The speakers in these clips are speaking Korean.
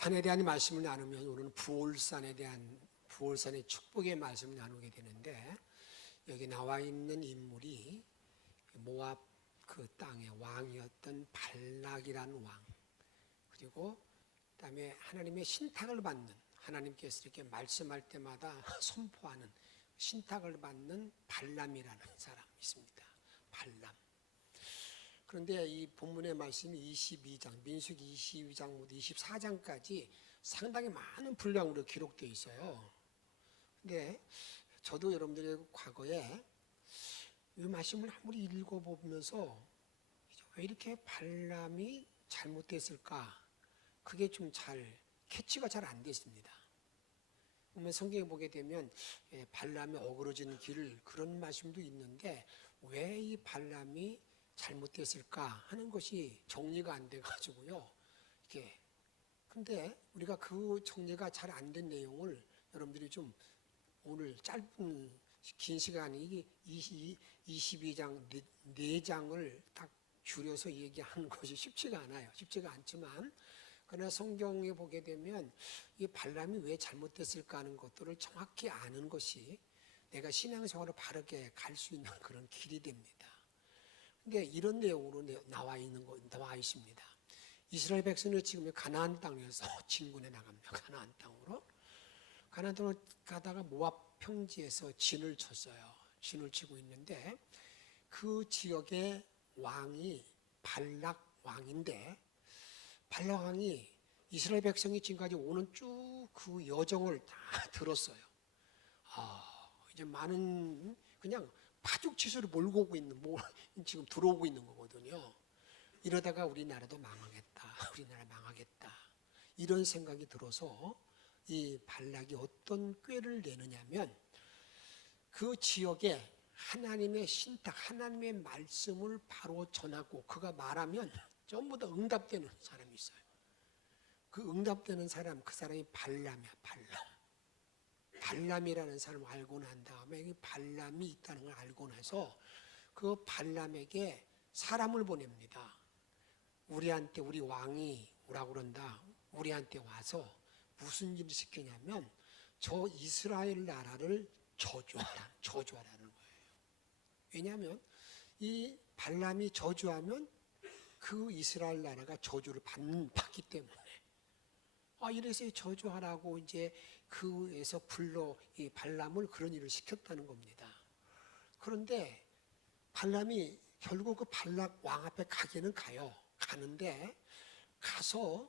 산에 대한 말씀을 나누면 오늘은 부올산의 축복의 말씀을 나누게 되는데, 여기 나와 있는 인물이 모압 그 땅의 왕이었던 발락이라는 왕, 그리고 그다음에 하나님의 신탁을 받는, 하나님께서 이렇게 말씀할 때마다 선포하는 신탁을 받는 발람이라는 사람이 있습니다. 발람. 그런데 이 본문의 말씀이 22장, 민수기 22장부터 24장까지 상당히 많은 분량으로 기록되어 있어요. 근데 저도 여러분들의 과거에 이 말씀을 아무리 읽어보면서 왜 이렇게 발람이 잘못됐을까? 그게 좀 캐치가 잘 안 됐습니다. 보면 성경에 보게 되면 발람이 어그러지는 길을, 그런 말씀도 있는데 왜 이 발람이 잘못됐을까 하는 것이 정리가 안 돼가지고요. 근데 우리가 그 정리가 잘 안 된 내용을 여러분들이 좀 오늘 짧은 긴 시간이 22장 4장을 딱 줄여서 얘기하는 것이 쉽지가 않아요. 쉽지가 않지만, 그러나 성경에 보게 되면 이 발람이 왜 잘못됐을까 하는 것들을 정확히 아는 것이 내가 신앙생활을 바르게 갈 수 있는 그런 길이 됩니다. 근데 이런 내용으로 나와 있습니다. 이스라엘 백성은 지금 가나안 땅에서 진군해 나갑니다. 가나안 땅으로 가다가 모압 평지에서 진을 쳤어요. 진을 치고 있는데 그 지역의 왕이 발락 왕인데, 발락 왕이 이스라엘 백성이 지금까지 오는 쭉 그 여정을 다 들었어요. 이제 많은 그냥 파죽치수를 몰고 오고 있는, 지금 들어오고 있는 거거든요. 이러다가 우리나라도 망하겠다. 우리나라 망하겠다. 이런 생각이 들어서 이 발락이 어떤 꾀를 내느냐면, 그 지역에 하나님의 신탁, 하나님의 말씀을 바로 전하고 그가 말하면 전부 다 응답되는 사람이 있어요. 그 응답되는 사람, 그 사람이 발람이야. 발람이라는 사람을 알고 난 다음에 이 발람이 있다는 걸 알고 나서 그 발람에게 사람을 보냅니다. 우리한테, 우리 왕이 오라고 그런다. 우리한테 와서 무슨 일을 시키냐면 저 이스라엘 나라를 저주하라는 거예요. 왜냐하면 이 발람이 저주하면 그 이스라엘 나라가 저주를 받기 때문에, 이래서 저주하라고 이제 그에서 불러 이 발람을 그런 일을 시켰다는 겁니다. 그런데 발람이 결국 그 발락 왕 앞에 가기는 가는데 가서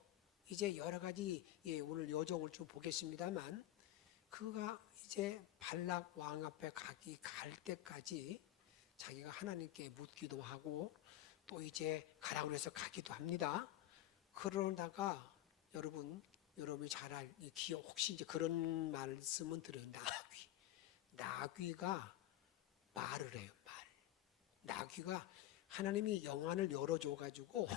이제 여러 가지 오늘 여정을 좀 보겠습니다만, 그가 이제 발락 왕 앞에 갈 때까지 자기가 하나님께 묻기도 하고 또 이제 가라고 해서 가기도 합니다. 그러다가 여러분이 잘 기억, 혹시 이제 그런 말씀은 들어요. 나귀가 말을 해요. 나귀가 하나님이 영안을 열어줘가지고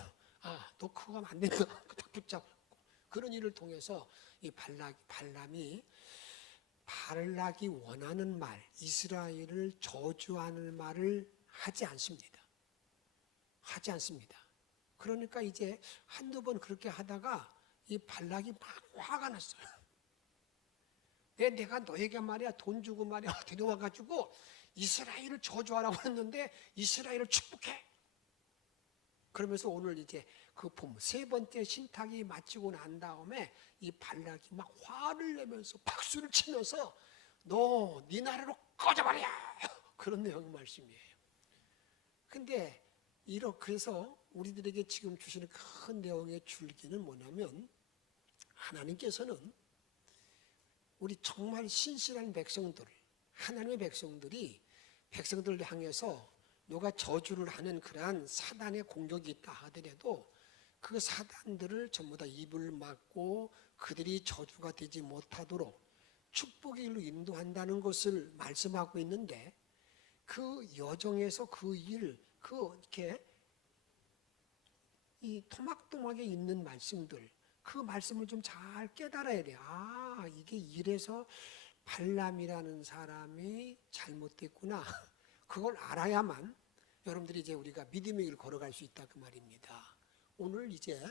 너 그거 하면 안 된다. 딱 붙잡고, 그런 일을 통해서 이 발락이 원하는 말, 이스라엘을 저주하는 말을 하지 않습니다. 그러니까 이제 한두 번 그렇게 하다가 이 발락이 막 화가 났어요. 내가 너에게 말이야 돈 주고 말이야 데려와가지고 이스라엘을 저주하라고 했는데 이스라엘을 축복해. 그러면서 오늘 이제 그 봄 세 번째 신탁이 마치고 난 다음에 이 발락이 막 화를 내면서 박수를 치면서 네 나라로 꺼져버려. 그런 내용의 말씀이에요. 근데 그래서 우리들에게 지금 주시는 큰 내용의 줄기는 뭐냐면, 하나님께서는 우리 정말 신실한 백성들, 하나님의 백성들을 향해서 누가 저주를 하는 그러한 사단의 공격이 있다 하더라도 그 사단들을 전부 다 입을 막고 그들이 저주가 되지 못하도록 축복의 일로 인도한다는 것을 말씀하고 있는데, 그 여정에서 이렇게 이 토막토막에 있는 말씀들, 그 말씀을 좀 잘 깨달아야 돼요. 이게 이래서 발람이라는 사람이 잘못됐구나. 그걸 알아야만 여러분들이 이제 우리가 믿음의 길을 걸어갈 수 있다 그 말입니다. 오늘 이제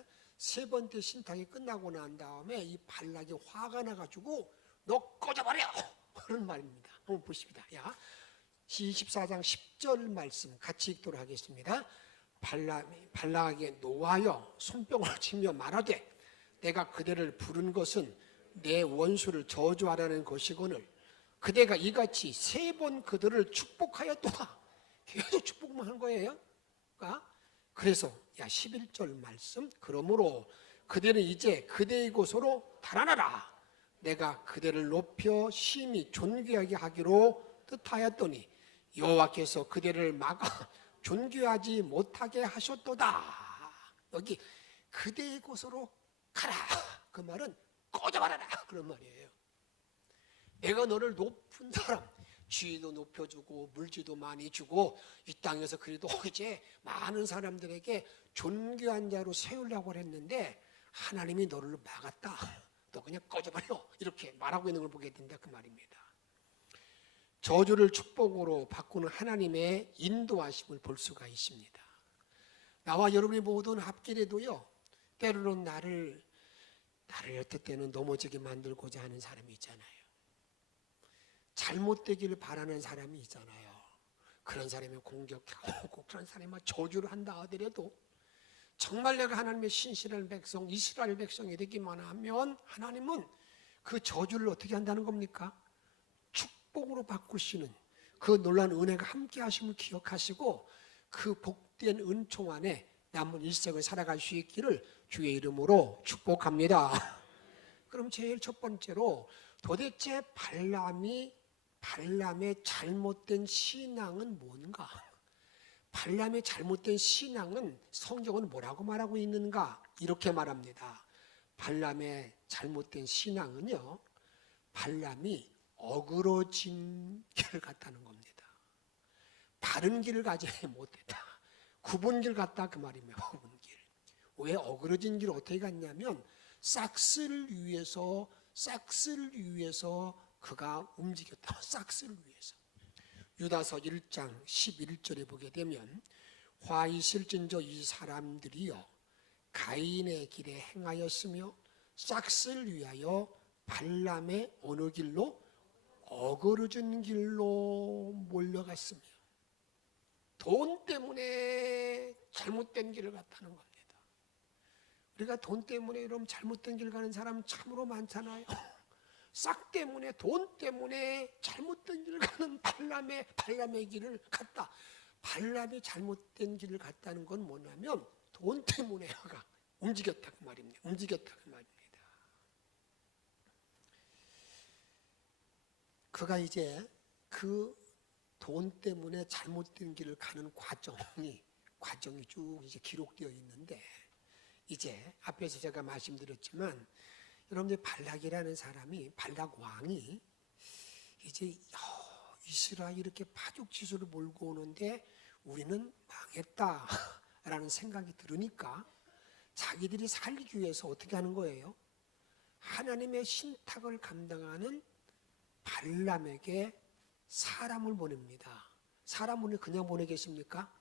세 번째 신탁이 끝나고 난 다음에 이 발락이 화가 나가지고 너 꺼져버려! 그런 말입니다. 한번 보십니다. 24장 10절 말씀 같이 읽도록 하겠습니다. 발락에게 노하여 손뼉을 치며 말하되 내가 그대를 부른 것은 내 원수를 저주하라는 것이거늘 그대가 이같이 세 번 그들을 축복하였도다. 계속 축복만 한 거예요. 그래서 11절 말씀 그러므로 그대는 이제 그대의 곳으로 달아나라. 내가 그대를 높여 심히 존귀하게 하기로 뜻하였더니 여호와께서 그대를 막아 존귀하지 못하게 하셨도다. 여기 그대의 곳으로 가라. 그 말은 꺼져버려라 그런 말이에요. 내가 너를 높은 사람, 지위도 높여주고 물질도 많이 주고 이 땅에서 그래도 이제 많은 사람들에게 존귀한 자로 세우려고 했는데 하나님이 너를 막았다. 너 그냥 꺼져버려. 이렇게 말하고 있는 걸 보게 된다 그 말입니다. 저주를 축복으로 바꾸는 하나님의 인도하심을 볼 수가 있습니다. 나와 여러분이 모든 앞길에도요, 때로는 나를 어떨 때는 넘어지게 만들고자 하는 사람이 있잖아요. 잘못되기를 바라는 사람이 있잖아요. 그런 사람이 공격하고 그런 사람이 저주를 한다 하더라도 정말 내가 하나님의 신실한 백성, 이스라엘 백성이 되기만 하면 하나님은 그 저주를 어떻게 한다는 겁니까? 축복으로 바꾸시는 그 놀라운 은혜가 함께 하심을 기억하시고 그 복된 은총 안에 남은 일생을 살아갈 수 있기를 주의 이름으로 축복합니다. 그럼 제일 첫 번째로 도대체 발람의 잘못된 신앙은 뭔가? 발람의 잘못된 신앙은 성경은 뭐라고 말하고 있는가? 이렇게 말합니다. 발람의 잘못된 신앙은요, 발람이 어그러진 길을 갔다는 겁니다. 바른 길을 가지 못했다. 굽은 길 갔다 그 말이며 굽은 길. 왜 어그러진 길을 어떻게 갔냐면 싹스를 위해서 그가 움직였다. 싹스를 위해서. 유다서 1장 11절에 보게 되면 화 있을진저 이 사람들이여 가인의 길에 행하였으며 싹스를 위하여 발람의 어느 길로 어그러진 길로 몰려갔으며 돈 때문에 잘못된 길을 갔다는 겁니다. 우리가 돈 때문에 여러분 잘못된 길 가는 사람 참으로 많잖아요. 싹 때문에 돈 때문에 잘못된 길을 가는 발람의 길을 갔다. 발람이 잘못된 길을 갔다는 건 뭐냐면 돈 때문에 움직였다 그 말입니다. 움직였다 그 말입니다. 그가 이제 그 돈 때문에 잘못된 길을 가는 과정이 쭉 이제 기록되어 있는데 이제 앞에서 제가 말씀드렸지만 여러분들 발락이라는 사람이 발락 왕이 이제 이스라엘 이렇게 파죽지수를 몰고 오는데 우리는 망했다라는 생각이 들으니까 자기들이 살기 위해서 어떻게 하는 거예요? 하나님의 신탁을 감당하는 발람에게 사람을 보냅니다. 사람을 그냥 보내겠습니까?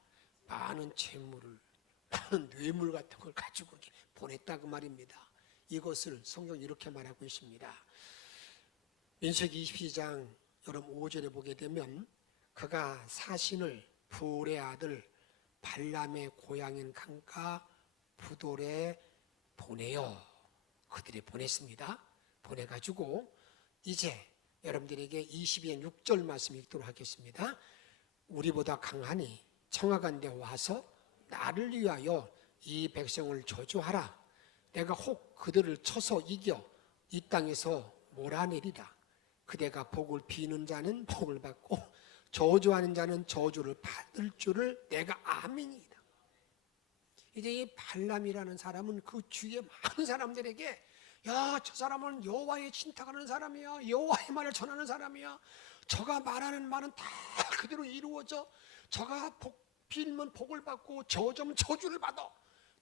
많은 재물을, 많은 뇌물 같은 걸 가지고 보냈다 그 말입니다. 이것을 성경이 이렇게 말하고 있습니다. 민수기 22장 여러분 5절에 보게 되면 그가 사신을 부울의 아들 발람의 고향인 강가 부돌에 보내요. 그들이 보냈습니다. 보내가지고 이제 여러분들에게 22장 6절 말씀 읽도록 하겠습니다. 우리보다 강하니 청하건대 와서 나를 위하여 이 백성을 저주하라. 내가 혹 그들을 쳐서 이겨 이 땅에서 몰아내리라. 그대가 복을 비는 자는 복을 받고 저주하는 자는 저주를 받을 줄을 내가 아미니이다. 이제 이 발람이라는 사람은 그 주위에 많은 사람들에게 야, 저 사람은 여호와의 신탁하는 사람이야. 여호와의 말을 전하는 사람이야. 저가 말하는 말은 다 그대로 이루어져. 저가 복 빌면 복을 받고 저주면 저주를 받아.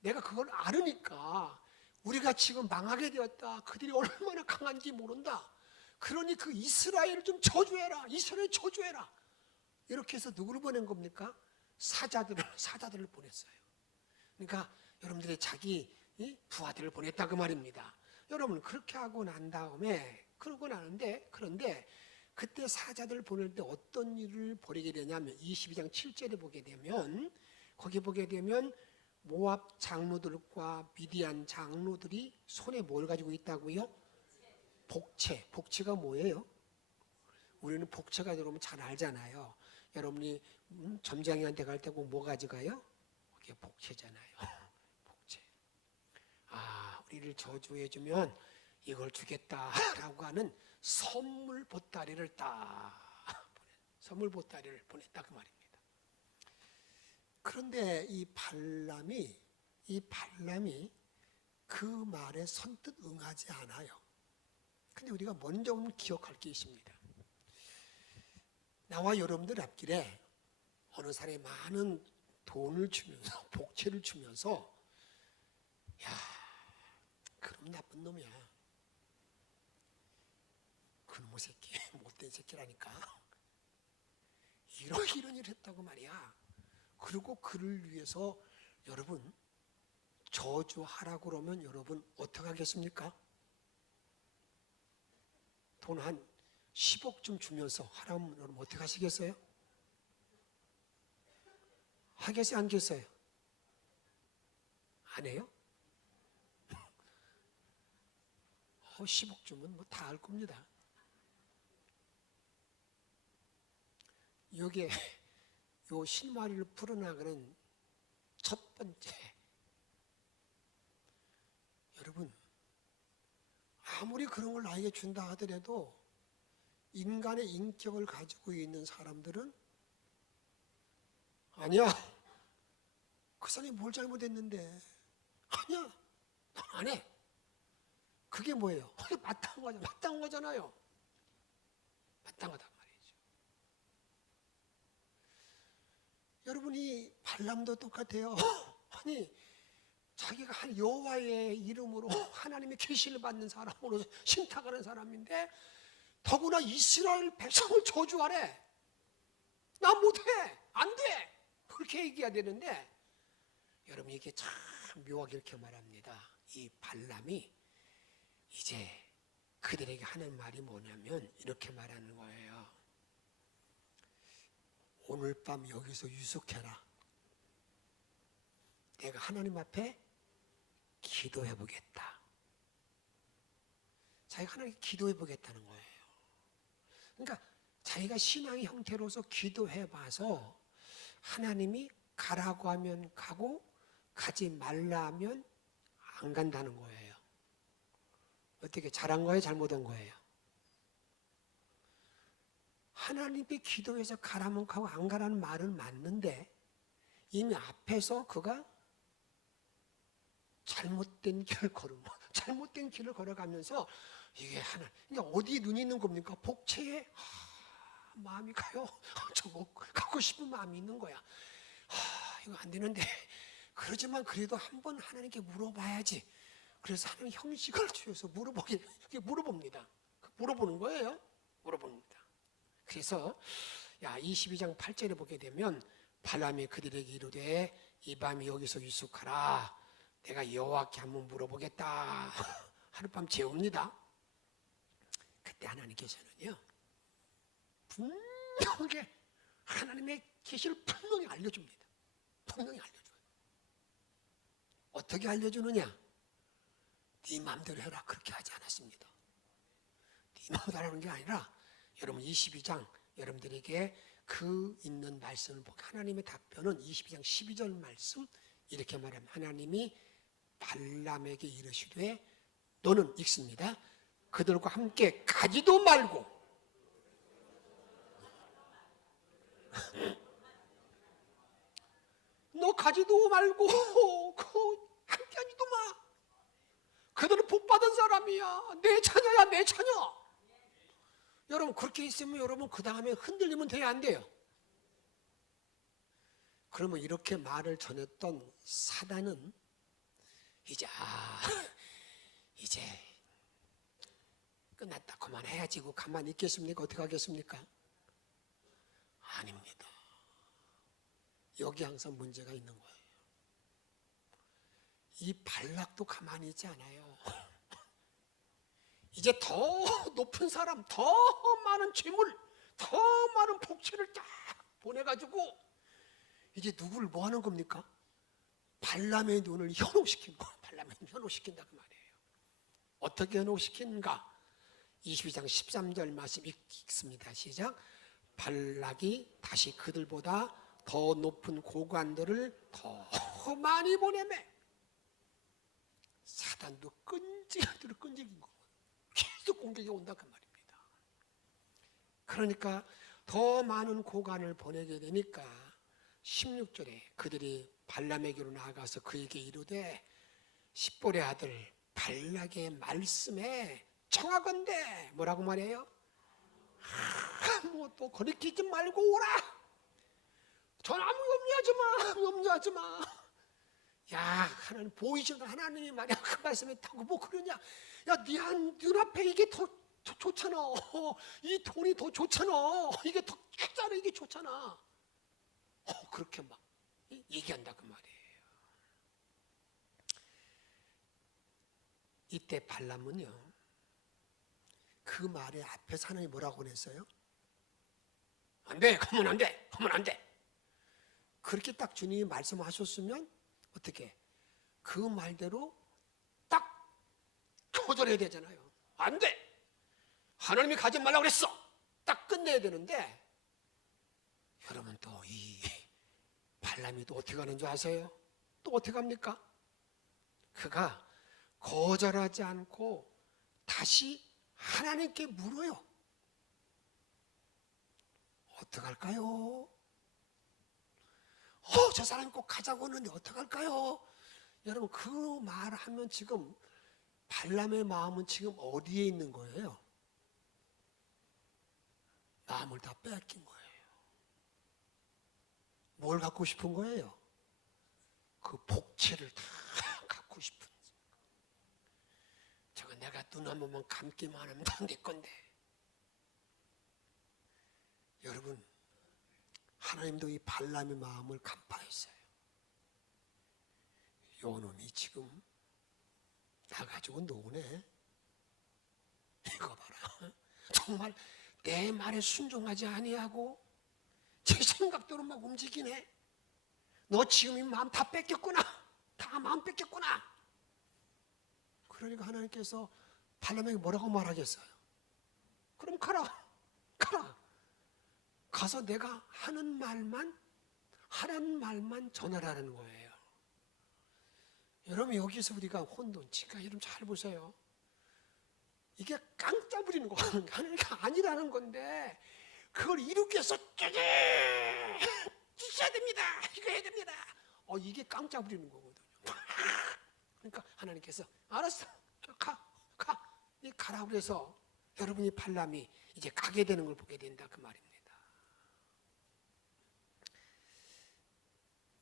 내가 그걸 알으니까 우리가 지금 망하게 되었다. 그들이 얼마나 강한지 모른다. 그러니 그 이스라엘을 좀 저주해라. 이스라엘 저주해라. 이렇게 해서 누구를 보낸 겁니까? 사자들을 보냈어요. 그러니까 여러분들이 자기 부하들을 보냈다 그 말입니다. 여러분 그렇게 하고 난 다음에 그러고 나는데 그런데 그때 사자들 보낼 때 어떤 일을 벌이게 되냐면 22장 7절에 보게 되면 거기 보게 되면 모압 장로들과 미디안 장로들이 손에 뭘 가지고 있다고요? 복채. 복채가 뭐예요? 우리는 복채가 들어오면 잘 알잖아요. 여러분이 점장이한테 갈 때 꼭 뭐 가져가요? 그게 복채잖아요. 복채. 아, 우리를 저주해주면 이걸 주겠다라고 하는 선물 보따리를 선물 보따리를 보냈다 그 말입니다. 그런데 이 발람이 그 말에 선뜻 응하지 않아요. 근데 우리가 먼저 기억할 게 있습니다. 나와 여러분들 앞길에 어느 사람이 많은 돈을 주면서 복채를 주면서 야, 그럼 나쁜 놈이야. 그놈의 새끼, 못된 새끼라니까. 이런 일을 했다고 말이야. 그리고 그를 위해서 여러분 저주하라고 그러면 여러분 어떻게 하겠습니까? 돈 한 10억쯤 주면서 하라면 여러분 어떻게 하시겠어요? 하겠어요? 안 하겠어요? 안 해요? 10억 주면 뭐 다 할 겁니다. 여기에 요 실마리를 풀어나가는 첫 번째, 여러분 아무리 그런 걸 나에게 준다 하더라도 인간의 인격을 가지고 있는 사람들은 아니야, 그 사람이 뭘 잘못했는데, 아니야, 안 해. 그게 뭐예요? 마땅한 거잖아요. 마땅하단 말이죠. 여러분이 발람도 똑같아요. 아니 자기가 한 여호와의 이름으로 하나님의 계시를 받는 사람으로 신탁하는 사람인데 더구나 이스라엘 백성을 저주하래. 나 못해, 안 돼, 그렇게 얘기해야 되는데 여러분 이게 참 묘하게 이렇게 말합니다. 이 발람이 이제 그들에게 하는 말이 뭐냐면 이렇게 말하는 거예요. 오늘 밤 여기서 유숙해라. 내가 하나님 앞에 기도해 보겠다. 자기가 하나님께 기도해 보겠다는 거예요. 그러니까 자기가 신앙의 형태로서 기도해 봐서 하나님이 가라고 하면 가고 가지 말라 하면 안 간다는 거예요. 어떻게 잘한 거예요? 잘못한 거예요? 하나님께 기도해서 가라면 가고 안 가라는 말은 맞는데 이미 앞에서 그가 잘못된 길을 걸어가면서 이게 그러니까 어디에 눈이 있는 겁니까? 복채에 마음이 가요. 저거 갖고 싶은 마음이 있는 거야. 이거 안 되는데 그러지만 그래도 한번 하나님께 물어봐야지. 그래서 하나님 형식을 주셔서 물어봅니다. 물어보는 거예요. 물어봅니다. 그래서 22장 8절에 보게 되면 발람이 그들에게 이르되 이 밤이 여기서 유숙하라. 내가 여호와께 한번 물어보겠다. 하룻밤 재웁니다. 그때 하나님께서는요 분명하게 하나님의 계시를 분명히 알려줍니다. 분명히 알려줘요. 어떻게 알려주느냐? 네 마음대로 해라 그렇게 하지 않았습니다. 네 마음대로 하는 게 아니라 여러분 22장 여러분들에게 그 있는 말씀을 보고 하나님의 답변은 22장 12절 말씀 이렇게 말합니다. 하나님이 발람에게 이르시되 너는 읽습니다. 그들과 함께 가지도 말고 너 가지도 말고 함께 하지도 마. 그들은 복받은 사람이야. 내 자녀야 내 자녀. 여러분 그렇게 있으면 여러분 그 다음에 흔들리면 돼야 안 돼요? 그러면 이렇게 말을 전했던 사단은 이제 끝났다 그만해야지 고 가만히 있겠습니까? 어떻게 하겠습니까? 아닙니다. 여기 항상 문제가 있는 거예요. 이 발락도 가만히 있지 않아요. 이제 더 높은 사람, 더 많은 재물, 더 많은 복채를 딱 보내가지고 이제 누구를 뭐 하는 겁니까? 발람의 눈을 현혹시킨 거. 발람의 눈을 현혹시킨다 그 말이에요. 어떻게 현혹시킨가? 22장 13절 말씀 읽습니다. 시작. 발락이 다시 그들보다 더 높은 고관들을 더 많이 보내매 사단도 끈질긴 거. 계속 공격이 온다 그 말입니다. 그러니까 더 많은 고관을 보내게 되니까 16절에 그들이 발람에게로 나아가서 그에게 이르되 십볼의 아들 발락의 말씀에 청하건대 뭐라고 말해요? 뭐 또 거리끼지 말고 오라. 전 아무 염려하지 마. 야, 하나님 보이시는 하나님이 말이야 그 말씀에 타고 뭐 그러냐? 야, 네 눈앞에 이게 더 좋잖아. 이 돈이 더 좋잖아. 이게 더 크잖아. 이게 좋잖아. 그렇게 막 얘기한다 그 말이에요. 이때 발람은요, 그 말에 앞에서 하나님이 뭐라고 했어요? 안 돼, 가면 안 돼. 그렇게 딱 주님이 말씀하셨으면 어떻게? 그 말대로 딱 거절해야 되잖아요. 안 돼. 하나님이 가지 말라고 그랬어. 딱 끝내야 되는데 여러분 또 이 발람이 또 어떻게 하는 줄 아세요? 또 어떻게 합니까? 그가 거절하지 않고 다시 하나님께 물어요. 어떡할까요? 저 사람이 꼭 가자고 하는데 어떡할까요? 여러분 그 말하면 지금 발람의 마음은 지금 어디에 있는 거예요? 마음을 다 빼앗긴 거예요. 뭘 갖고 싶은 거예요? 그 복채를 다 갖고 싶은. 저거 내가 눈 한 번만 감기만 하면 다 내 건데. 여러분 하나님도 이 발람의 마음을 간파했어요. 요놈이 지금 나 가지고 노네. 이거 봐라. 정말 내 말에 순종하지 아니하고 제 생각대로 막 움직이네. 너 지금 이 마음 다 뺏겼구나. 다 마음 뺏겼구나. 그러니까 하나님께서 발람에게 뭐라고 말하겠어요? 그럼 가라. 가서 내가 하는 말만 전하라는 거예요. 여러분 여기서 우리가 혼돈치가 여러분 잘 보세요. 이게 깡짜 부리는 거 하나님가 아니라는 건데 그걸 이루기 위해서 주셔야 됩니다. 이거 해야 됩니다. 이게 깡짜 부리는 거거든요. 그러니까 하나님께서 알았어. 가라 그래서 여러분이 발람이 이제 가게 되는 걸 보게 된다 그 말입니다.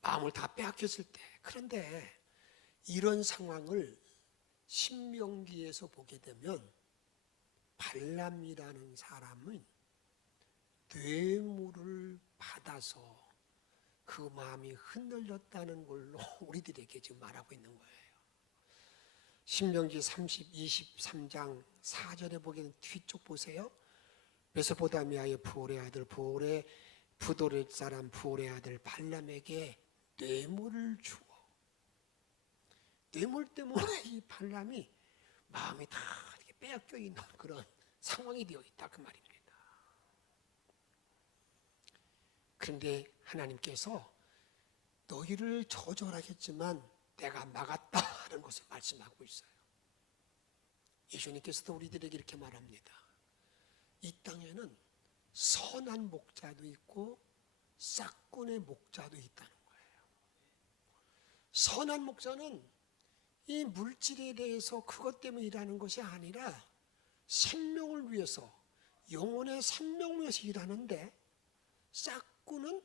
마음을 다 빼앗겼을 때. 그런데 이런 상황을 신명기에서 보게 되면 발람이라는 사람은 뇌물을 받아서 그 마음이 흔들렸다는 걸로 우리들에게 지금 말하고 있는 거예요. 신명기 23장 4절에 보게 되면 뒤쪽 보세요. 메소포타미아의 부올의 아들 부도렛 사람 부올의 아들 발람에게 뇌물을 주어. 뇌물 때문에 이 발람이 마음이 다 이렇게 빼앗겨 있는 그런 상황이 되어 있다 그 말입니다. 그런데 하나님께서 너희를 저절하겠지만 내가 막았다 하는 것을 말씀하고 있어요. 예수님께서도 우리들에게 이렇게 말합니다. 이 땅에는 선한 목자도 있고 싹군의 목자도 있다는 거예요. 선한 목자는 이 물질에 대해서 그것 때문에 일하는 것이 아니라 생명을 위해서, 영혼의 생명을 위해서 일하는데, 싹군은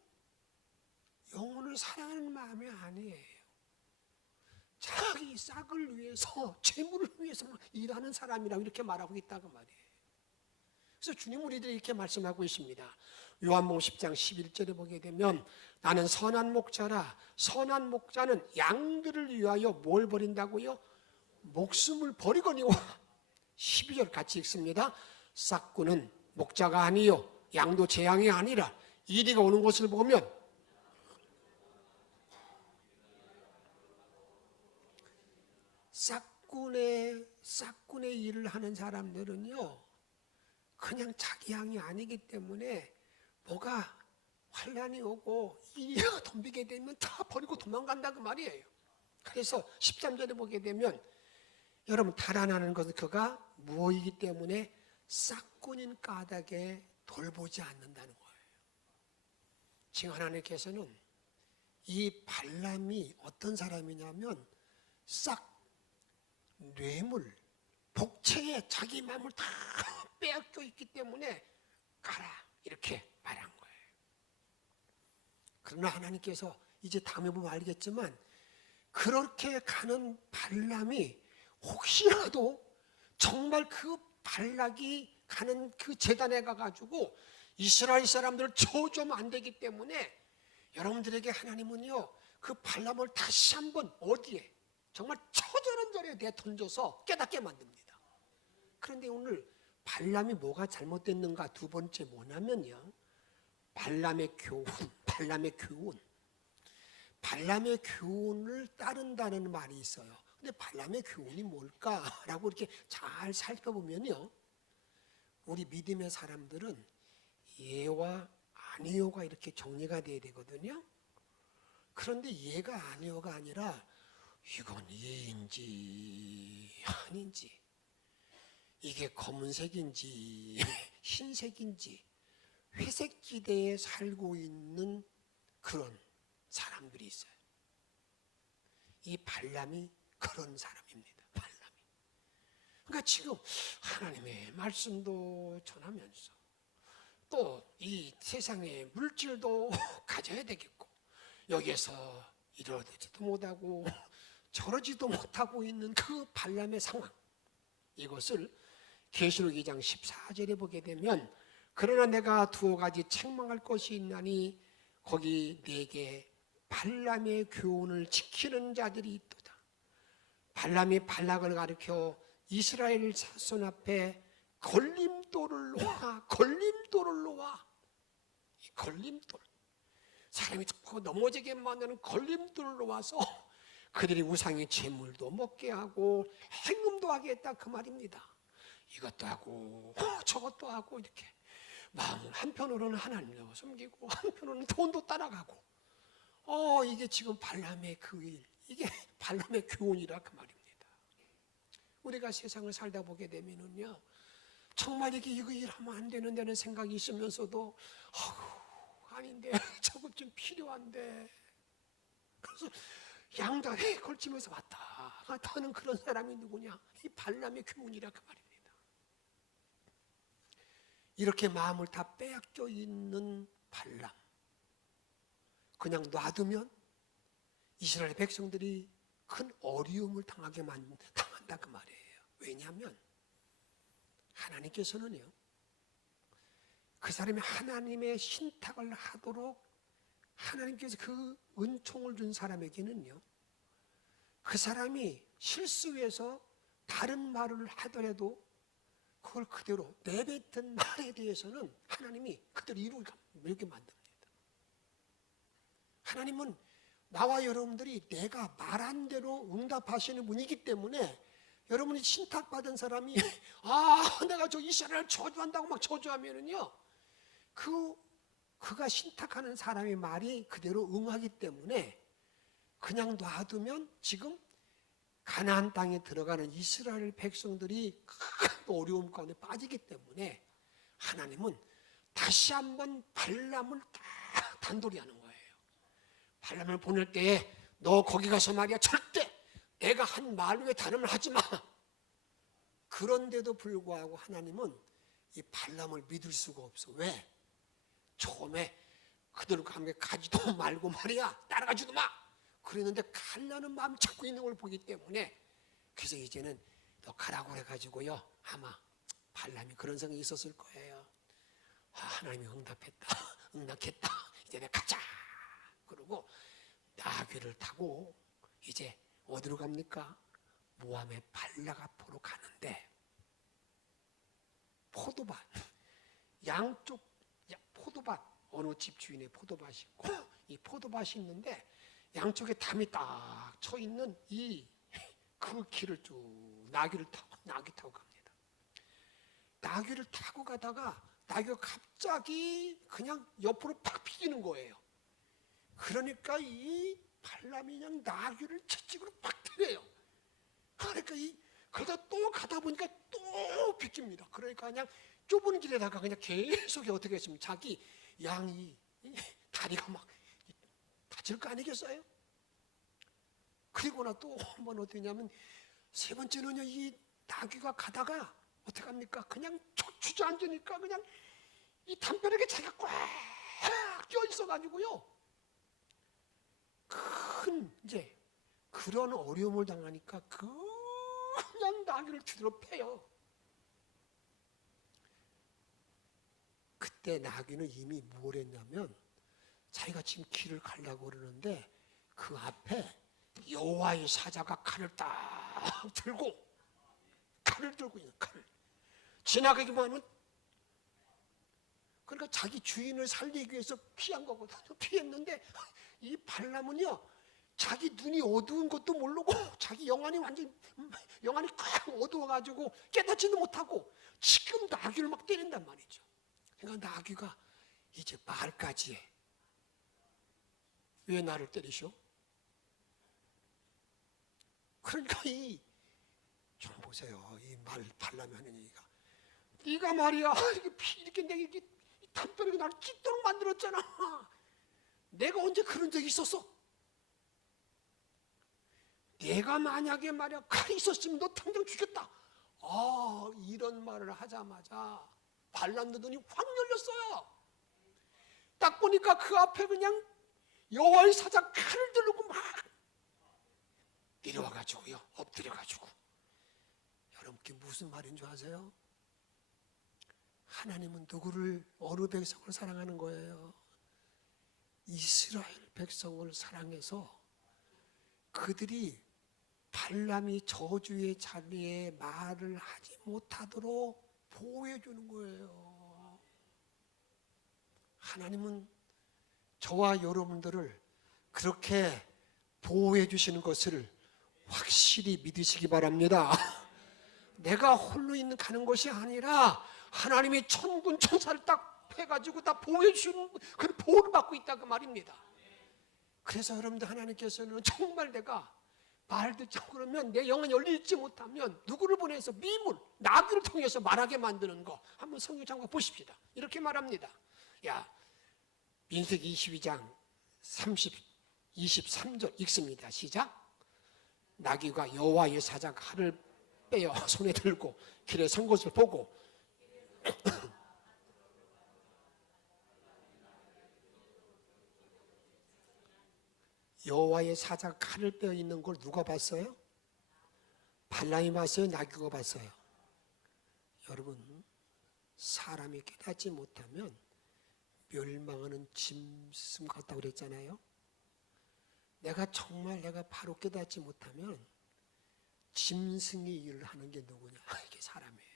영혼을 사랑하는 마음이 아니에요. 자기 싹을 위해서, 재물을 위해서 일하는 사람이라고 이렇게 말하고 있다고 말이에요. 그래서 주님 우리들이 이렇게 말씀하고 있습니다. 요한복음 10장 11절에 보게 되면 나는 선한 목자라. 선한 목자는 양들을 위하여 뭘 버린다고요? 목숨을 버리거니와. 12절 같이 읽습니다. 싹꾼은 목자가 아니요 양도 제 양이 아니라 이리가 오는 것을 보면 싹꾼의 일을 하는 사람들은요 그냥 자기 양이 아니기 때문에 뭐가 환란이 오고 이리가 덤비게 되면 다 버리고 도망간다 그 말이에요. 그래서 13절에 보게 되면 여러분 달아나는 것은 그가 무엇이기 때문에 싹꾼인 까닭에 돌보지 않는다는 거예요. 지금 하나님께서는 이 발람이 어떤 사람이냐면 싹 뇌물, 복채에 자기 마음을 다 빼앗겨 있기 때문에 가라 이렇게 말한 거예요. 그러나 하나님께서 이제 다음에 보면 알겠지만 그렇게 가는 발람이 혹시라도 정말 그 발락이 가는 그 제단에 가가지고 이스라엘 사람들을 저주하면 안 되기 때문에 여러분들에게 하나님은요 그 발람을 다시 한번 어디에 정말 처절한 자리에 던져서 깨닫게 만듭니다. 그런데 오늘 발람이 뭐가 잘못됐는가? 두 번째 뭐냐면요 발람의 교훈을 따른다는 말이 있어요. 근데 발람의 교훈이 뭘까라고 이렇게 잘 살펴보면요 우리 믿음의 사람들은 예와 아니요가 이렇게 정리가 돼야 되거든요. 그런데 예가 아니요가 아니라 이건 예인지 아닌지, 이게 검은색인지 흰색인지 회색 지대에 살고 있는 그런 사람들이 있어요. 이 발람이 그런 사람입니다. 발람이. 그러니까 지금 하나님의 말씀도 전하면서 또 이 세상의 물질도 가져야 되겠고 여기에서 이러지도 못하고 저러지도 못하고 있는 그 발람의 상황, 이것을 계시록 2장 14절에 보게 되면 그러나 내가 두어 가지 책망할 것이 있나니 거기 네게 발람의 교훈을 지키는 자들이 있도다. 발람이 발락을 가리켜 이스라엘 자손 앞에 걸림돌을 놓아. 이 걸림돌, 사람이 자꾸 넘어지게 만드는 걸림돌을 놓아서 그들이 우상의 제물도 먹게 하고 행음도 하게 했다 그 말입니다. 이것도 하고 저것도 하고 이렇게 마음은 한편으로는 하나님을 섬기고 한편으로는 돈도 따라가고 이게 지금 발람의 그 일, 이게 발람의 교훈이라 그 말입니다. 우리가 세상을 살다 보게 되면은요 정말 이게 이거 일하면 안 되는다는 생각이 있으면서도 아닌데 저것 좀 필요한데 그래서 양다리에 걸치면서 왔다 갔다 하는 그런 사람이 누구냐? 이 발람의 교훈이라 그 말입니다. 이렇게 마음을 다 빼앗겨 있는 발람, 그냥 놔두면 이스라엘 백성들이 큰 어려움을 당한다 그 말이에요. 왜냐하면 하나님께서는요 그 사람이 하나님의 신탁을 하도록 하나님께서 그 은총을 준 사람에게는요 그 사람이 실수해서 다른 말을 하더라도 그걸 그대로 내뱉은 말에 대해서는 하나님이 그대로 이루게 만듭니다. 하나님은 나와 여러분들이 내가 말한 대로 응답하시는 분이기 때문에 여러분이 신탁받은 사람이 내가 저 이스라엘을 저주한다고 막 저주하면은요 그가 신탁하는 사람의 말이 그대로 응하기 때문에 그냥 놔두면 지금 가나안 땅에 들어가는 이스라엘 백성들이 큰 어려움 가운데 빠지기 때문에 하나님은 다시 한번 발람을 딱 단돌이 하는 거예요. 발람을 보낼 때에 너 거기 가서 말이야 절대 내가 한 말 외에 다른 말 하지 마. 그런데도 불구하고 하나님은 이 발람을 믿을 수가 없어. 왜? 처음에 그들과 함께 가지도 말고 말이야 따라가지도 마 그랬는데 가려는 마음이 자꾸 있는 걸 보기 때문에 그래서 이제는 너 가라고 해가지고요 아마 발람이 그런 생각이 있었을 거예요. 하나님이 응답했다. 넉넉했다. 이제 내가 가자. 그러고 나귀를 타고 이제 어디로 갑니까? 모함의 발락 앞으로 가는데 포도밭, 양쪽 포도밭, 어느 집 주인의 포도밭이 있고 이 포도밭이 있는데 양쪽에 담이 딱 쳐 있는 그 길을 쭉 나귀 타고 갑니다. 나귀를 타고 가다가 나귀가 갑자기 그냥 옆으로 팍 피기는 거예요. 그러니까 이 발람이 그냥 나귀를 채찍으로 팍 때려요. 그러니까 그러다 또 가다 보니까 또 비깁니다. 그러니까 그냥 좁은 길에다가 그냥 계속 어떻게 했습니까? 자기 양이 다리가 막 다칠 거 아니겠어요? 그리고나 또 한 번 어떻게 했냐면 세 번째는요, 이 나귀가 가다가 어떻게 합니까? 그냥 주저앉으니까 그냥 이 담벼락에 자기가 꽉 껴 있어가지고요. 큰 이제 그런 어려움을 당하니까 그냥 나귀를 뒤로 패요. 그때 나귀는 이미 뭘 했냐면 자기가 지금 길을 가려고 그러는데 그 앞에 여호와의 사자가 칼을 들고 있는 칼을 지나가기만 하면 그러니까 자기 주인을 살리기 위해서 피한 거거든요. 피했는데 이 발람은요 자기 눈이 어두운 것도 모르고 자기 영안이 꽉 어두워가지고 깨닫지도 못하고 지금 나귀를 막 때린단 말이죠. 그러니까 나귀가 이제 말까지 해. 왜 나를 때리셔? 그러니까 좀 보세요. 이 발람이 하는 얘기가 네가 말이야 이렇게 내가 담벼락에 나를 찢도록 만들었잖아. 내가 언제 그런 적이 있었어? 내가 만약에 말이야 칼이 있었으면 너 당장 죽였다. 이런 말을 하자마자 발람도 눈이 확 열렸어요. 딱 보니까 그 앞에 그냥 여호와의 사자 칼을 들고 막 내려와가지고요, 엎드려가지고. 여러분께 무슨 말인 줄 아세요? 하나님은 누구를, 어느 백성을 사랑하는 거예요? 이스라엘 백성을 사랑해서 그들이 발람이 저주의 자리에 말을 하지 못하도록 보호해 주는 거예요. 하나님은 저와 여러분들을 그렇게 보호해 주시는 것을 확실히 믿으시기 바랍니다. 내가 홀로 가는 것이 아니라 하나님이 천군 천사를 딱 해가지고 다 보호해 주시는 그런 보호를 받고 있다 그 말입니다. 그래서 여러분들 하나님께서는 정말 내가 말 듣자고 그러면 내 영혼이 열리지 못하면 누구를 보내서 미물, 나귀를 통해서 말하게 만드는 거 한번 성경 잠깐 보십시다. 이렇게 말합니다. 민수기 22장 23절 읽습니다. 시작. 나귀가 여호와의 사자 칼을 빼어 손에 들고 길에 선 것을 보고 여호와의 사자 칼을 빼어 있는 걸 누가 봤어요? 발람이 봤어요? 나귀가 봤어요? 여러분, 사람이 깨닫지 못하면 멸망하는 짐승 같다고 그랬잖아요. 내가 바로 깨닫지 못하면 짐승이 일을 하는 게 누구냐? 이게 사람이에요.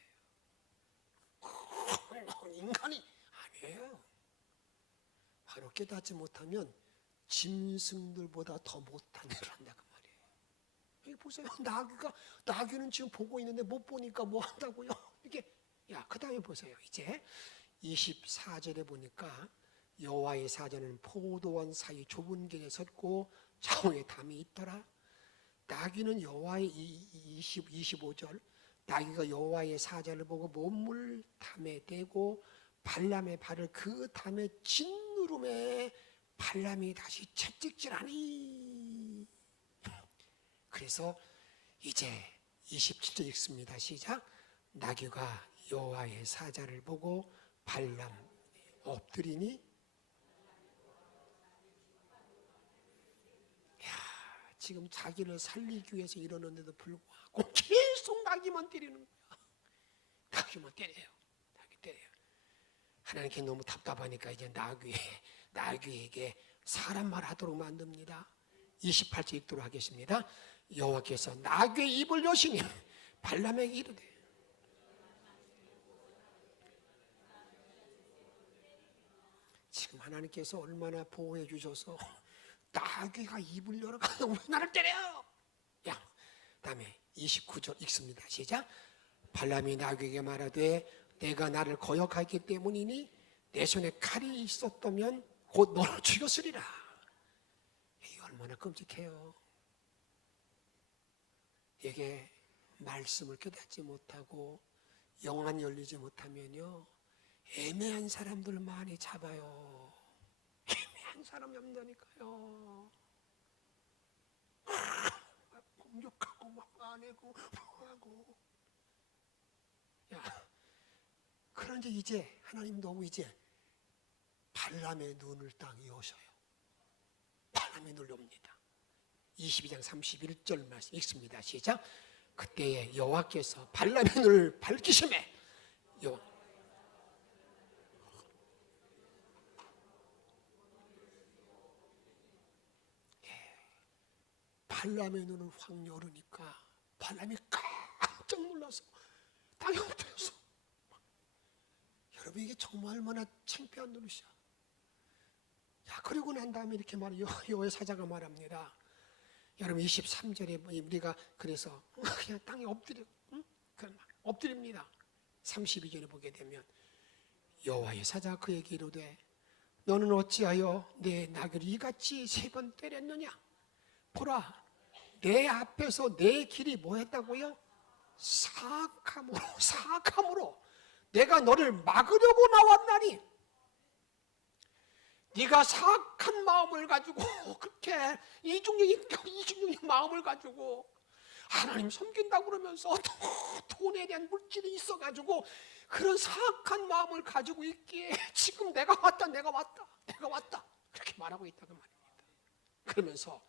인간이 아니에요. 바로 깨닫지 못하면 짐승들보다 더 못한 일을 한다 그 말이에요. 여기 보세요. 나귀는 지금 보고 있는데 못 보니까 뭐 한다고요? 이게 그 다음에 보세요. 이제 24절에 보니까 여호와의 사자는 포도원 사이 좁은 길에 섰고 좌우에 담이 있더라. 나귀는 여호와의 25절 나귀가 여호와의 사자를 보고 몸을 담에 대고 발람의 발을 그 담에 짓누름에 발람이 다시 채찍질하니. 그래서 이제 27절 읽습니다. 시작. 나귀가 여호와의 사자를 보고 발람 엎드리니. 지금 자기를 살리기 위해서 이러는데도 불구하고 계속 나귀만 때리는 거야. 나귀만 때려요. 나귀 때려요. 하나님께 너무 답답하니까 이제 나귀에게 사람 말하도록 만듭니다. 28절 읽도록 하겠습니다. 여호와께서 나귀의 입을 여시니 발람에게 이르되 지금 하나님께서 얼마나 보호해 주셔서 나귀가 입을 열어가지고 왜 나를 때려? 야, 다음에 29절 읽습니다. 시작. 발람이 나귀에게 말하되 내가 나를 거역하기 때문이니 내 손에 칼이 있었다면 곧 너를 죽였으리라. 이게 얼마나 끔찍해요. 이게 말씀을 깨닫지 못하고 영안 열리지 못하면요 애매한 사람들 많이 잡아요. 애매한 사람이 없다니까요. 공격하고 막 화내고 뭐하고. 야, 그런데 이제 하나님 너무 이제 발람의 눈을 딱 여셔요. 발람의 눈을 엽니다. 22장 31절 말씀 읽습니다. 시작. 그때에 여호와께서 발람의 눈을 밝히시매 발람의 눈을 확 열으니까 발람이 깜짝 놀라서 땅에 엎드려서 여러분 이게 정말 얼마나 창피한 노릇이야. 야, 그리고 난 다음에 이렇게 말해요. 여호와의 사자가 말합니다. 여러분 23절에 우리가 그래서 그냥 땅에 엎드려, 응? 엎드립니다. 32절에 보게 되면 여호와의 사자가 그에게 이르되 너는 어찌하여 내 나귀를 이같이 3번 때렸느냐? 보라, 내 앞에서 내 길이 뭐했다고요? 사악함으로 내가 너를 막으려고 나왔나니 네가 사악한 마음을 가지고 그렇게 이중적인 마음을 가지고 하나님 섬긴다고 그러면서 돈에 대한 물질이 있어가지고 그런 사악한 마음을 가지고 있기에 지금 내가 왔다 그렇게 말하고 있다고 말입니다. 그러면서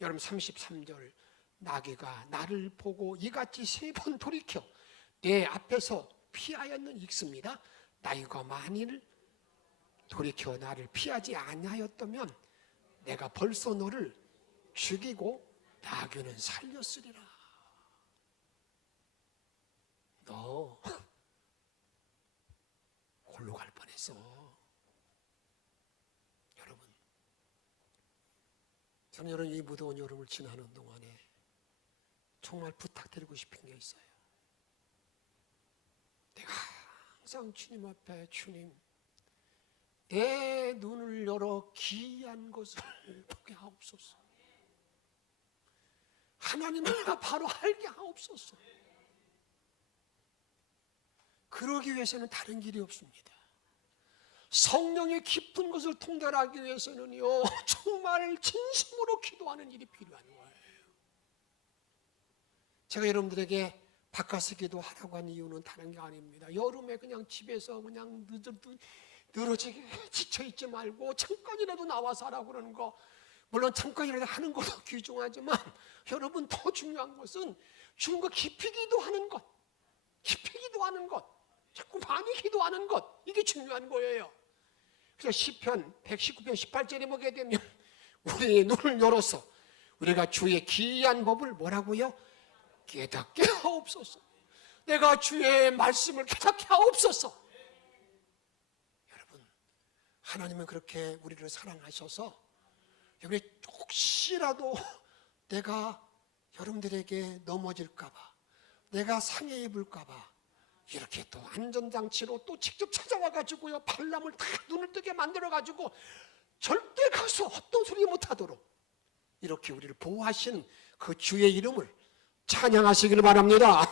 여러분 33절 나귀가 나를 보고 이같이 3번 돌이켜 내 앞에서 피하였는 읽습니다. 나귀가 만일 돌이켜 나를 피하지 아니하였다면 내가 벌써 너를 죽이고 나귀는 살렸으리라. 너 골로 갈 뻔했어. 여러분, 저는 여러분 이 무더운 여름을 지나는 동안에 정말 부탁드리고 싶은 게 있어요. 내가 항상 주님 앞에 주님 내 눈을 열어 기이한 것을 보게 하옵소서. 하나님을 내가 바로 알게 하옵소서. 그러기 위해서는 다른 길이 없습니다. 성령의 깊은 것을 통달하기 위해서는요 정말 진심으로 기도하는 일이 필요한 거예요. 제가 여러분들에게 바깥에서 기도하라고 한 이유는 다른 게 아닙니다. 여름에 그냥 집에서 그냥 늘어지게 지쳐있지 말고 잠깐이라도 나와서 하라고 그러는 거, 물론 잠깐이라도 하는 것도 귀중하지만 여러분 더 중요한 것은 좀 더 깊이 기도하는 것, 자꾸 많이 기도하는 것, 이게 중요한 거예요. 그래서 시편 119편 18절에 보게 되면 우리의 눈을 열어서 우리가 주의 기이한 법을 뭐라고요? 깨닫게 하옵소서. 내가 주의 말씀을 깨닫게 하옵소서. 여러분, 하나님은 그렇게 우리를 사랑하셔서 여러분이 혹시라도 내가 여러분들에게 넘어질까봐, 내가 상해 입을까봐 이렇게 또 안전장치로 또 직접 찾아와가지고요 발람을 다 눈을 뜨게 만들어가지고 절대 가서 어떤 소리 못하도록 이렇게 우리를 보호하시는 그 주의 이름을 찬양하시기를 바랍니다.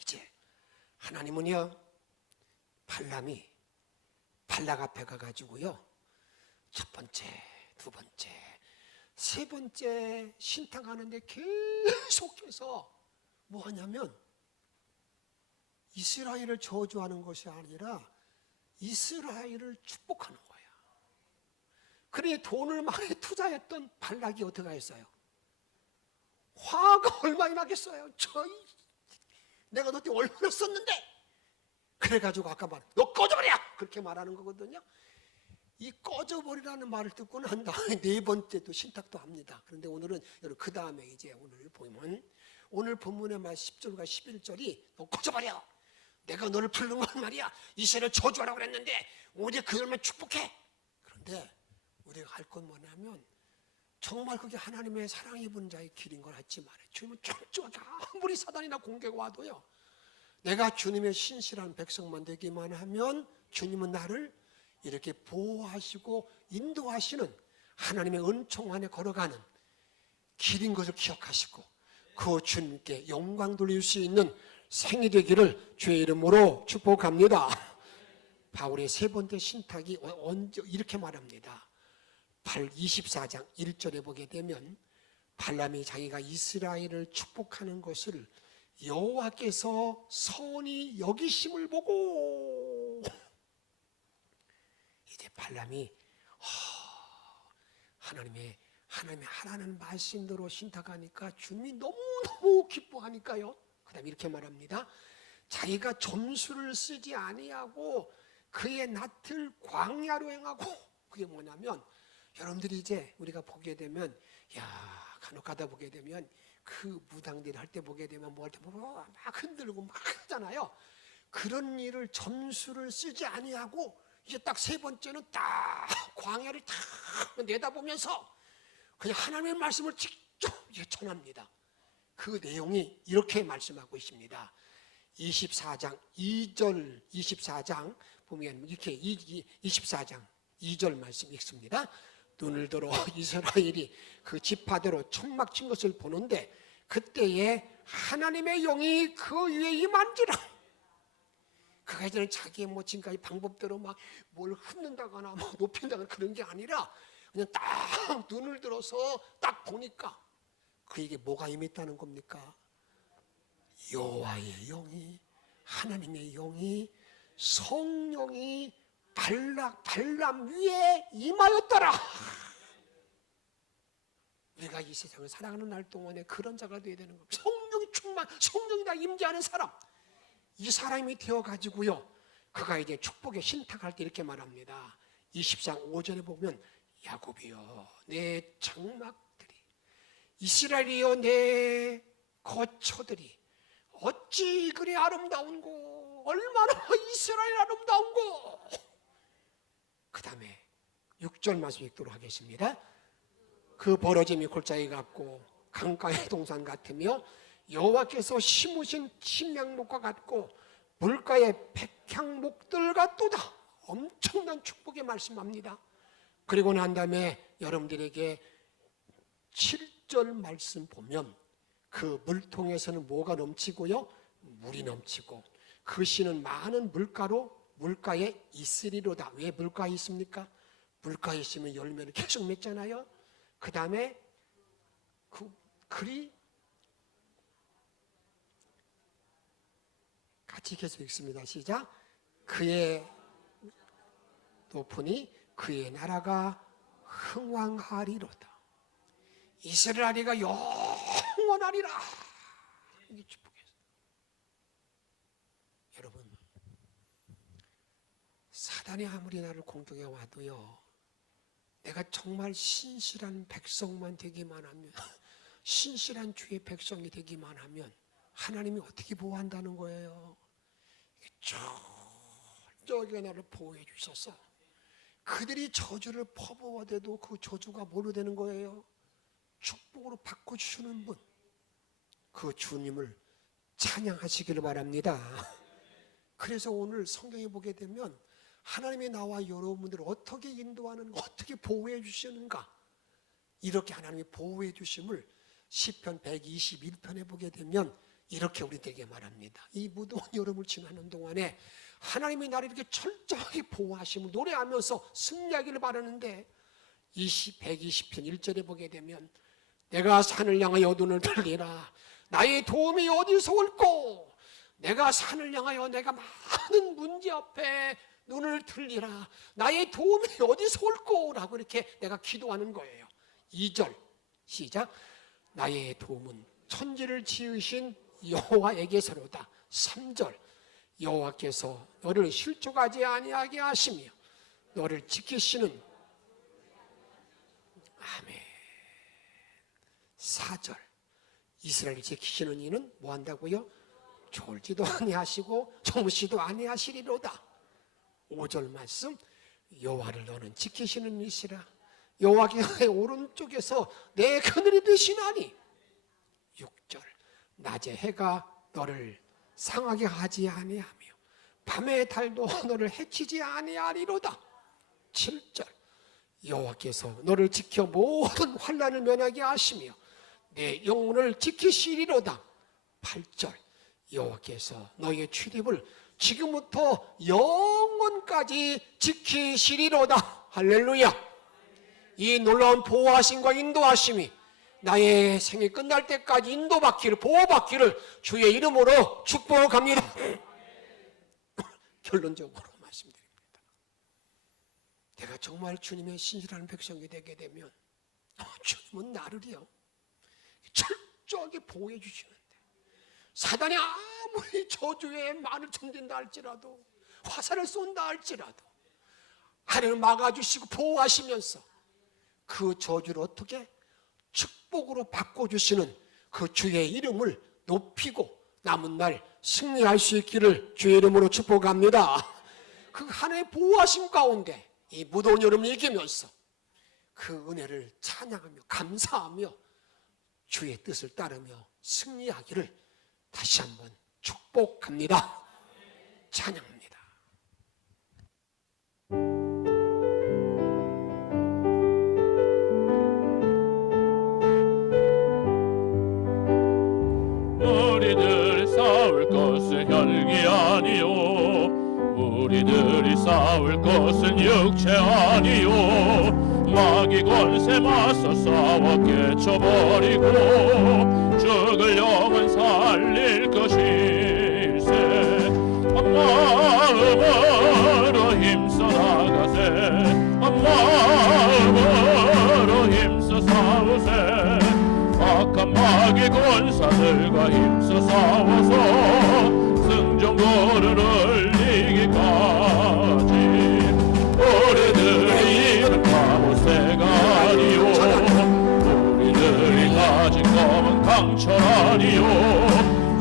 이제 하나님은요 발람이 발락 앞에 가가지고요 첫 번째, 두 번째, 세 번째 신탁하는데 계속해서 뭐 하냐면 이스라엘을 저주하는 것이 아니라 이스라엘을 축복하는 거야. 그러니 돈을 많이 투자했던 발락이 어떻게 했어요? 화가 얼마나 나겠어요? 내가 너한테 얼마나 썼는데? 그래가지고 아까 말, 너 꺼져버려! 그렇게 말하는 거거든요. 이 꺼져버리라는 말을 듣고 난 다음에 네 번째도 신탁도 합니다. 그런데 오늘은 여러분 그 다음에 이제 오늘 보면 오늘 본문의 말 10절과 11절이 너 꺼져버려. 내가 너를 부른 건 말이야. 이스라엘을 저주하라고 그랬는데 오히려 그들만 축복해. 그런데 우리가 할 건 뭐냐면 정말 그게 하나님의 사랑 입은 자의 길인 걸 알지 말아요. 주님은 철저하게 아무리 사단이나 공개가 와도요. 내가 주님의 신실한 백성만 되기만 하면 주님은 나를 이렇게 보호하시고 인도하시는 하나님의 은총 안에 걸어가는 길인 것을 기억하시고 그 주님께 영광 돌릴 수 있는 생이 되기를 주의 이름으로 축복합니다. 바울의 세 번째 신탁이 언제 이렇게 말합니다. 24장 1절에 보게 되면 발람이 자기가 이스라엘을 축복하는 것을 여호와께서 선히 여기심을 보고 이제 발람이 하나님의 하라는 말씀대로 신탁하니까 주님이 너무너무 기뻐하니까요. 그 다음에 이렇게 말합니다. 자기가 점수를 쓰지 아니하고 그의 낯을 광야로 행하고 그게 뭐냐면 여러분들이 이제 우리가 보게 되면 간혹 가다 보게 되면 그 무당들 할 때 보게 되면 뭐 할 때 막 흔들고 막 하잖아요. 그런 일을 점수를 쓰지 아니하고 이제 딱 세 번째는 딱 광야를 딱 내다보면서 그냥 하나님의 말씀을 직접 전합니다. 그 내용이 이렇게 말씀하고 있습니다. 24장 2절 24장 보면 이렇게 24장 2절 말씀 읽습니다. 눈을 들어 이스라엘이 그 지파대로 천막 친 것을 보는데 그때에 하나님의 영이 그 위에 임한지라. 그가 이제는 자기의 뭐 지금까지 방법대로 막 뭘 흩는다거나 뭐 높인다거나 그런 게 아니라 그냥 딱 눈을 들어서 딱 보니까 그에게 뭐가 임했다는 겁니까? 여호와의 영이 하나님의 영이 성령이 발람 위에 임하였더라. 우리가 이 세상을 살아가는 날 동안에 그런 자가 되어야 되는 겁니다. 성령이 다 임재하는 사람. 이 사람이 되어가지고요. 그가 이제 축복의 신탁할 때 이렇게 말합니다. 20장 5절에 보면 야곱이여 내 장막들이 이스라엘이여 내 거처들이 어찌 그리 아름다운고 얼마나 이스라엘 아름다운고. 그 다음에 6절 말씀 읽도록 하겠습니다. 그 벌어짐이 골짜기 같고 강가의 동산 같으며 여호와께서 심으신 침향목과 같고 물가의 백향목들 같도다. 엄청난 축복의 말씀합니다. 그리고 난 다음에 여러분들에게 7절 말씀 보면 그 물통에서는 뭐가 넘치고요? 물이 넘치고 그 씨는 많은 물가에 있으리로다. 왜 물가에 있습니까? 물가에 있으면 열매를 계속 맺잖아요. 그 다음에 그 글이 같이 계속 읽습니다. 시작. 그의 높으니 그의 나라가 흥왕하리로다. 이스라엘이가 영원하리라. 이게 축복이었어요. 여러분, 사단이 아무리 나를 공격해 와도요, 내가 정말 신실한 백성만 되기만 하면, 신실한 주의 백성이 되기만 하면 하나님이 어떻게 보호한다는 거예요. 철저하게 나를 보호해 주셔서 그들이 저주를 퍼부어대도 그 저주가 뭐로 되는 거예요? 축복으로 바꿔주시는 분, 그 주님을 찬양하시기를 바랍니다. 그래서 오늘 성경에 보게 되면 하나님이 나와 여러분들을 어떻게 인도하는가, 어떻게 보호해 주시는가, 이렇게 하나님이 보호해 주심을 시편 121편에 보게 되면 이렇게 우리에게 말합니다. 이 무더운 여름을 지나는 동안에 하나님이 나를 이렇게 철저하게 보호하심을 노래하면서 승리하기를 바라는데 120편 1절에 보게 되면 내가 산을 향하여 눈을 들리라. 나의 도움이 어디서 올꼬? 내가 산을 향하여 내가 많은 문제 앞에 눈을 들리라. 나의 도움이 어디서 올꼬? 라고 이렇게 내가 기도하는 거예요. 2절 시작. 나의 도움은 천지를 지으신 여호와에게서로다. 3절 여호와께서 너를 실족하지 아니하게 하시며 너를 지키시는 아멘. 4절 이스라엘 지키시는 이는 뭐한다고요? 졸지도 아니하시고 주무시도 아니하시리로다. 5절 말씀 여호와를 너는 지키시는 이시라. 여호와께서 오른쪽에서 내 그늘이 되시나니. 6절 낮에 해가 너를 상하게 하지 아니하며 밤의 달도 너를 해치지 아니하리로다. 7절 여호와께서 너를 지켜 모든 환난을 면하게 하시며 내 영혼을 지키시리로다. 8절 여호와께서 너희의 출입을 지금부터 영원까지 지키시리로다. 할렐루야. 이 놀라운 보호하심과 인도하심이 나의 생이 끝날 때까지 인도받기를, 보호받기를 주의 이름으로 축복합니다. 결론적으로 말씀드립니다. 내가 정말 주님의 신실한 백성이 되게 되면 주님은 나를요 철저하게 보호해 주시는데, 사단이 아무리 저주에 말을 던진다 할지라도, 화살을 쏜다 할지라도 하늘을 막아주시고 보호하시면서 그 저주를 어떻게 축복으로 바꿔주시는 그 주의 이름을 높이고 남은 날 승리할 수 있기를 주의 이름으로 축복합니다. 그 하나의 보호하심 가운데 이 무더운 여름을 이기면서 그 은혜를 찬양하며 감사하며 주의 뜻을 따르며 승리하기를 다시 한번 축복합니다. 찬양합니다. 우리들이 싸울 것은 혈기 아니요, 우리들이 싸울 것은 육체 아니요. 마귀 권세 맞서 싸워 깨쳐버리고 죽을 영은 살릴 것일세. 마음으로 힘써 나가세, 마음으로 힘써 싸우세. 악한 마귀 권사들과 힘써 싸워서 승전고를 이기까지. 우리들의 이는 바보새가 아니요, 우리들이 가진 검은 강철 아니요.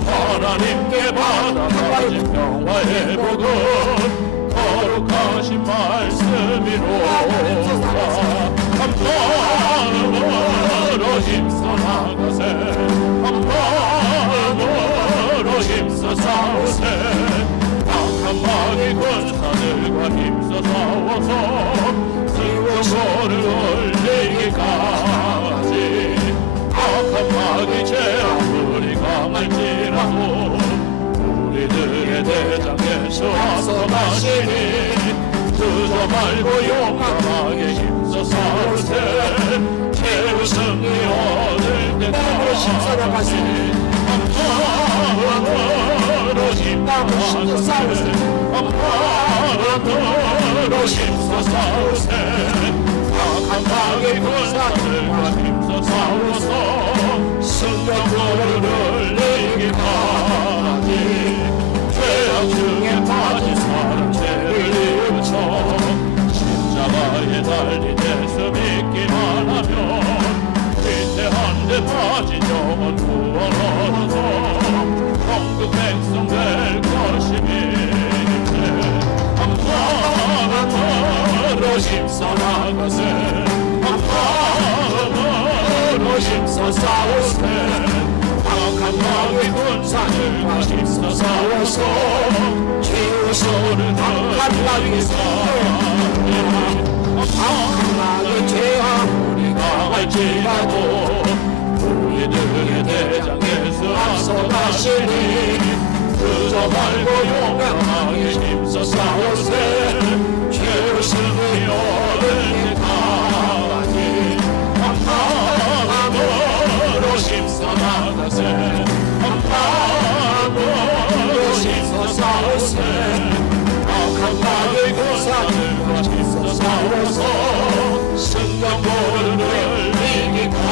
하나님께 받아가진 평화의 복은 거룩하신 말씀이로다. 한 마음으로 힘써 나가세, 한 마음으로 힘써 싸우세. 악한 마귀 권사들과 힘써 싸워서 승전고를 올리기까지. 악한 마귀 죄악 우리 강할지라도 우리들의 대장에서 앞서가시니 두서 말고 용감하게 힘써 싸우세. 최후 승리 얻을 때까지 한 마음으로 힘써 싸우세, 한 마음으로 힘써 싸우세. 악한 마귀 권사들과 힘써 싸워서 승전고를 이기까지. 죄악 중에 빠진 사람 죄를 이루쳐 십자가에 달린 예수 믿기만 하면 위태한 데 빠진 영혼 구원 얻어서 천국 백성 될 것임이. 한 마음으로 힘써 나가세, 한 마음으로 힘써 싸우세. 악한 마귀 군사들과 힘써 싸워서 최후소를 강간하기사. 악한 마귀 죄악 우리가 할지라도 우리들의 대장에서 앞서가시니 그저 말고 용감하게 힘써 싸우세. 죄를 승리 얻을 때까지 한 마음으로 힘써 나가세, 한 마음으로 힘써 싸우세. 악한 마귀 군사들과 힘써 싸워서 승전고를 이기까지.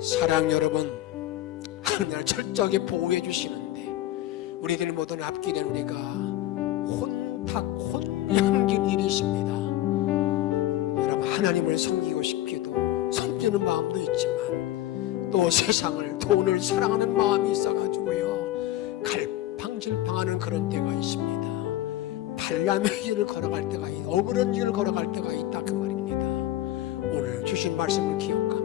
사랑 여러분, 하나님 나를 철저하게 보호해 주시는데 우리들 모든 앞길에 우리가 혼연긴 일이십니다. 여러분, 하나님을 섬기고 싶기도 섬기는 마음도 있지만 또 세상을, 돈을 사랑하는 마음이 있어가지고요 갈팡질팡하는 그런 때가 있습니다. 발람의 길을 걸어갈 때가 있고 억울한 길을 걸어갈 때가 있다, 그 말입니다. 오늘 주신 말씀을 기억하며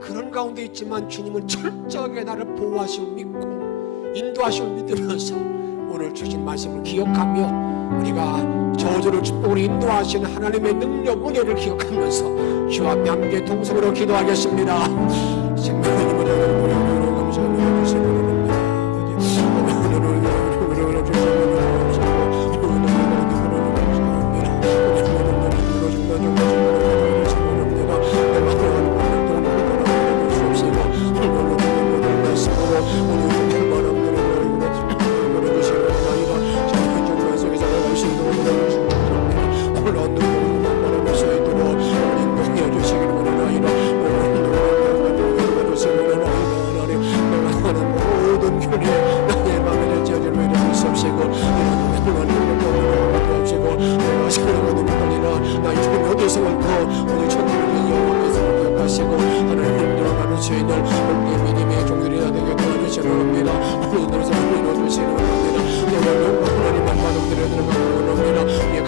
그런 가운데 있지만 주님은 철저하게 나를 보호하시고 믿고 인도하시고 믿으면서 오늘 주신 말씀을 기억하며 우리가 저주를 축복으로 인도하시는 하나님의 능력, 은혜를 기억하면서 주와 함께 동성으로 기도하겠습니다.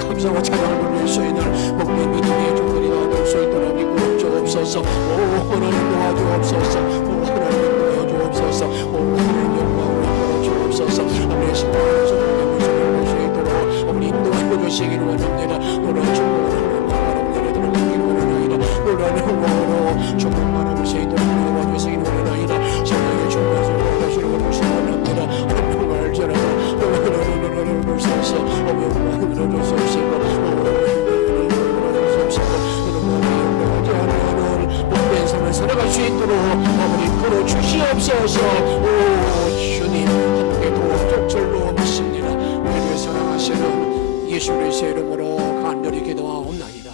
감사와 찬양을 부를 수 있는 복된 믿음의 종들이 될 수 있도록 믿고 주옵소서. 오 하나님 도와주옵소서. 오 하나님 도와주옵소서. 오 하나님 영광을 주옵소서. 우리의 신앙을 볼 수 있도록 우리 인도해 주시기를 원합니다. 노란 축복으로 바람대로 들어가기를 원하나이다. 노란 영광으로 축복만 할 수 있도록 도와주시기를 원하나이다. 신앙의 축복을 도와주시기를 원합니다. 영광을 전하라. 영광을 주옵소서. 영광을 주옵소서. 살아갈 수 있도록 아버지 끌어주시옵소서. 오 주님 함께 도적절로 믿습니다. 우리를 사랑하시는 예수 그리스도의 이름으로 간절히 기도하옵나이다.